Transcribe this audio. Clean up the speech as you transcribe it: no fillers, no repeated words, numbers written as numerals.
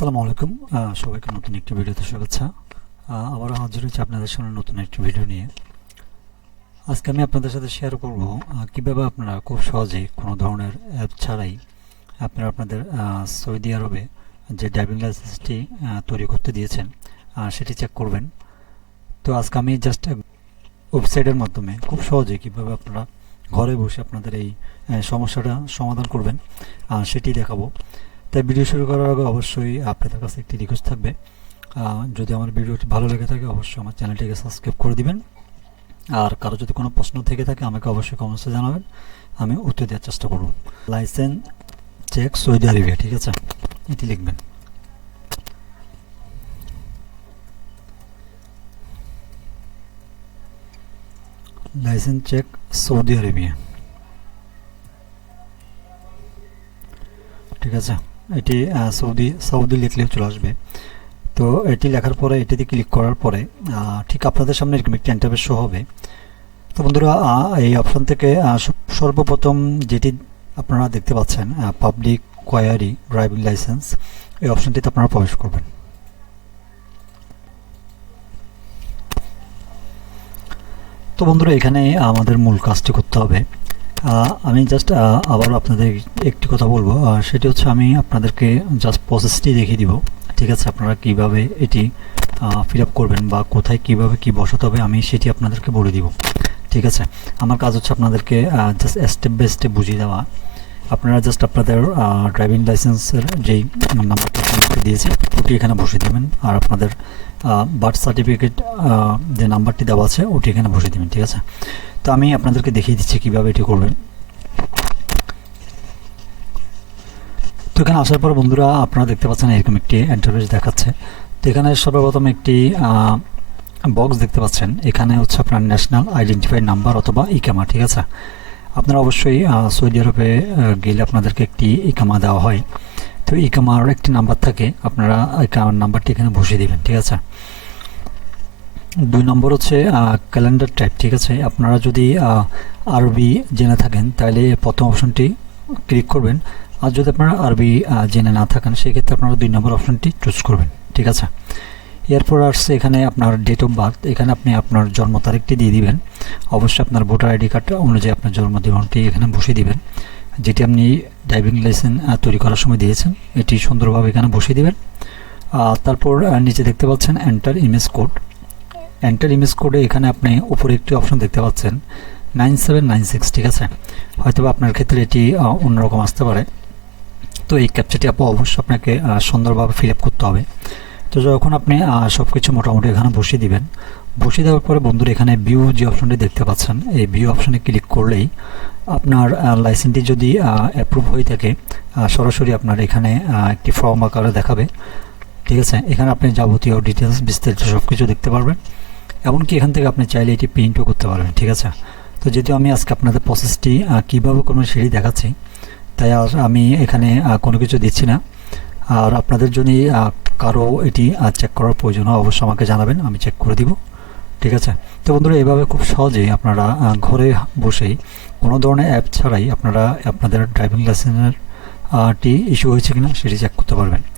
আসসালামু আলাইকুম। সবাইকে নতুন একটি ভিডিওতে শুভেচ্ছা। আবারও হাজির হয়েছি আপনাদের সামনে নতুন একটি ভিডিও নিয়ে। আজকে আমি আপনাদের সাথে শেয়ার করব কিভাবে আপনারা খুব সহজেই কোনো ধরনের অ্যাপ ছাড়াই আপনারা আপনাদের সৌদি আরবে যে ড্রাইভিং লাইসেন্সটি তৈরি করতে দিয়েছেন সেটি চেক করবেন। তো আজকে আমি জাস্ট ওয়েবসাইটের মাধ্যমে খুব সহজে কিভাবে আপনারা ঘরে বসে আপনাদের এই সমস্যাটা সমাধান করবেন সেটি দেখাবো। তাই ভিডিও শুরু করার আগে অবশ্যই আপনাদের কাছে একটি রিকোয়েস্ট থাকবে, যদি আমার ভিডিওটি ভালো লেগে থাকে অবশ্যই আমার চ্যানেলটিকে সাবস্ক্রাইব করে দিবেন। আর কারো যদি কোনো প্রশ্ন থেকে থাকে আমাকে অবশ্যই কমেন্টসে জানাবেন, আমি উত্তর দেওয়ার চেষ্টা করব। লাইসেন্স চেক সৌদি আরবিয়া, ঠিক আছে, এটি লিখবেন। লাইসেন্স চেক সৌদি আরবিয়া, ঠিক আছে। এটি সৌদি লিখলে চলে আসবে। তো এটি লেখার পরে এটিতে ক্লিক করার পরে ঠিক আপনাদের সামনে এরকম একটি ইন্টারফেস শো হবে। তো বন্ধুরা, এই অপশন থেকে সর্বপ্রথম যেটি আপনারা দেখতে পাচ্ছেন পাবলিক কোয়ারি ড্রাইভিং লাইসেন্স, এই অপশনটিতে আপনারা প্রবেশ করবেন। তো বন্ধুরা, এখানে আমাদের মূল কাজটি করতে হবে। আমি জাস্ট আবার আপনাদের একটি কথা বলবো, সেটি হচ্ছে আমি আপনাদেরকে জাস্ট প্রসেসটি দেখিয়ে দিব, ঠিক আছে। আপনারা কিভাবে এটি ফিল আপ করবেন বা কোথায় কিভাবে কি বসাতে হবে আমি সেটি আপনাদেরকে বলে দিব, ঠিক আছে। আমার কাজ হচ্ছে আপনাদেরকে জাস্ট স্টেপ বাই স্টেপ বুঝিয়ে দেওয়া। আপনারা জাস্ট আপনাদের ড্রাইভিং লাইসেন্সের যেই নাম্বারটি দিয়েছে ওটি এখানে বসিয়ে দেবেন, আর আপনাদের বার্থ সার্টিফিকেট যে নাম্বারটি দেওয়া আছে ওটি এখানে বসিয়ে দেবেন, ঠিক আছে। তো আমি আপনাদেরকে দেখিয়ে দিচ্ছি কীভাবে এটি করবেন। তো এখানে আসার পর বন্ধুরা আপনারা দেখতে পাচ্ছেন এরকম একটি ইন্টারফেস দেখাচ্ছে। তো এখানে সর্বপ্রথম একটি বক্স দেখতে পাচ্ছেন, এখানে হচ্ছে আপনার ন্যাশনাল আইডেন্টিফাইড নাম্বার অথবা ইকামা, ঠিক আছে। আপনারা অবশ্যই সৌদি আরবে গেলে আপনাদেরকে একটি ইকামা দেওয়া হয়। তো ইকামার একটি নাম্বার থাকে, আপনারা ইকামার নাম্বারটি এখানে বসিয়ে দেবেন, ঠিক আছে। 2 নম্বর হচ্ছে ক্যালেন্ডার টাইপ, ঠিক আছে। আপনারা যদি আরবি জেনে থাকেন তাহলে প্রথম অপশনটি ক্লিক করবেন, আর যদি আপনারা আরবি জেনে না থাকেন সেক্ষেত্রে আপনারা 2 নম্বর অপশনটি চুজ করবেন, ঠিক আছে। এরপর আসছে এখানে আপনার ডেট অফ বার্থ, এখানে আপনি আপনার জন্ম তারিখটি দিয়ে দিবেন। অবশ্যই আপনার ভোটার আইডি কার্ড অনুযায়ী আপনার জন্মদিনটি এখানে বসিয়ে দিবেন, যেটি আপনি ড্রাইভিং লাইসেন্স তৈরি করার সময় দিয়েছেন এটি সুন্দরভাবে এখানে বসিয়ে দিবেন। তারপর নিচে দেখতে পাচ্ছেন enter image code. Enter image কোডে এখানে আপনি উপরে একটি অপশন দেখতে পাচ্ছেন 9796, ঠিক আছে। হয়তো আপনার ক্ষেত্রে এটি অন্যরকম আসতে পারে। তো এই ক্যাপচারটি অবশ্যই আপনাকে সুন্দরভাবে ফিল আপ করতে হবে। তো যখন আপনি সব কিছু মোটামুটি এখানে বসিয়ে দিবেন, বসিয়ে দেওয়ার পরে বন্ধুরা এখানে ভিউ যে অপশনটি দেখতে পাচ্ছেন এই ভিউ অপশনে ক্লিক করলেই আপনার লাইসেন্সটি যদি অ্যাপ্রুভ হয়ে থাকে সরাসরি আপনার এখানে একটি ফর্ম আকারে দেখাবে, ঠিক আছে। এখানে আপনি যাবতীয় ডিটেলস বিস্তারিত সব কিছু দেখতে পারবেন, এমনকি এখান থেকে আপনি চাইলে এটি প্রিন্টও করতে পারবেন, ঠিক আছে। তো যেহেতু আমি আজকে আপনাদের প্রসেসটি কীভাবে করবেন সেটি দেখাচ্ছি, তাই আর আমি এখানে কোনো কিছু দিচ্ছি না। আর আপনাদের যদি কারো এটি চেক করার প্রয়োজন হয় অবশ্যই আমাকে জানাবেন, আমি চেক করে দিব, ঠিক আছে। তো বন্ধুরা, এভাবে খুব সহজেই আপনারা ঘরে বসেই কোনো ধরনের অ্যাপ ছাড়াই আপনারা আপনাদের ড্রাইভিং লাইসেন্সের টি ইস্যু হয়েছে কিনা সেটি চেক করতে পারবেন।